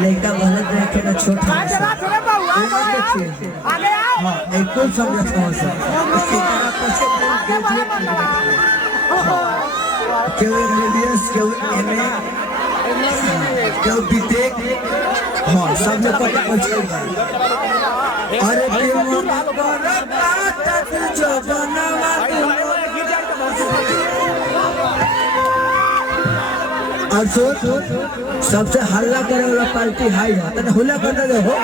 लड़का गलत रखे ना छोटा कुल समझा केवल MBBS केवल MA केवल BTech हाँ सब लोग पता पहुँचे अरे और सबसे हल्ला करे वाला पार्टी हाई है तो हुला करते हो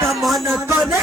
तमन कोने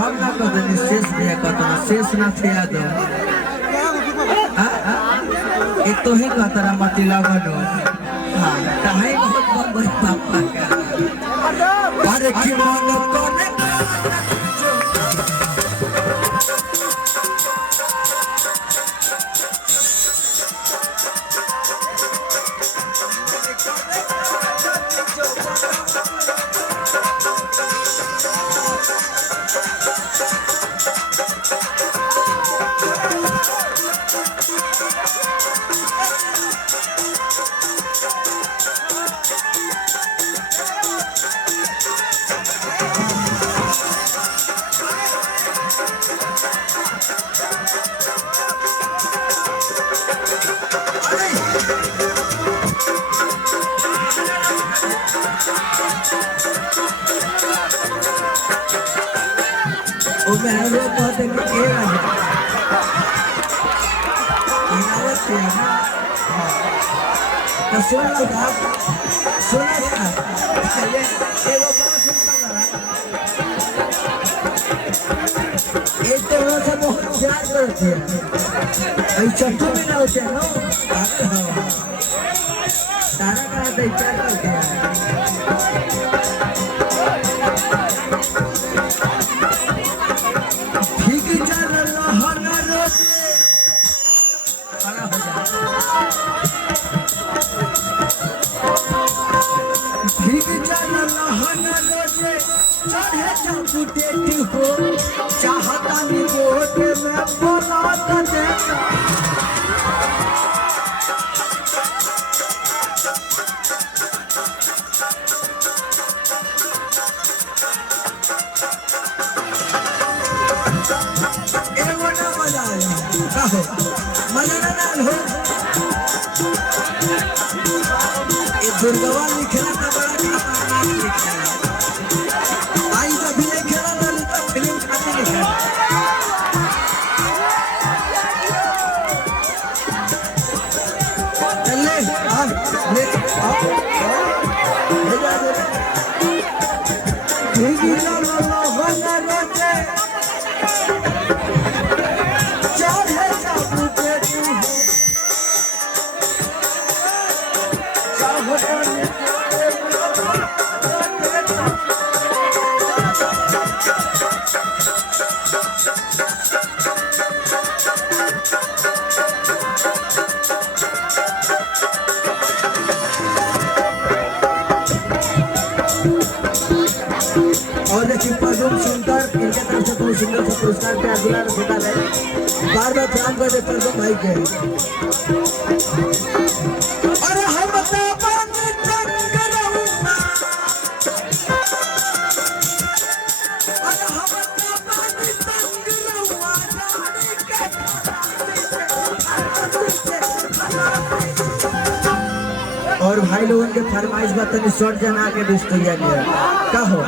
हम ना कहते शेष भैया कहते शेष ना थे दो एक तो ही कहता ना मटिला बनो हाँ कहीं बहुत बड़ी पापा का अरे की मानो कोने मैं कहते चट्टू भी ना होते ना तारा का क्या करते हैं चाहता नहीं वोट में बोला दुर्गवा लिखना था बड़ा खतरनाक लिखना आई जब भी खेला ना तो फिल्म खाते लिखा चले आ ले आ ले जा दे ला ला ला होना रोते चाहे जाबू पे और देखिए पदम सुंदर इनके तरफ से कोई सिंगल से पुरस्कार पे अगला होता है बार बार प्रणाम करते पदम भाई के अरे हम तापन तंग रहूंगा अरे हम तापन तंग रहूंगा जाने के और भाई लोगों के फरमाइश बताने शॉर्ट जना के डिस्ट्रिक्ट का हो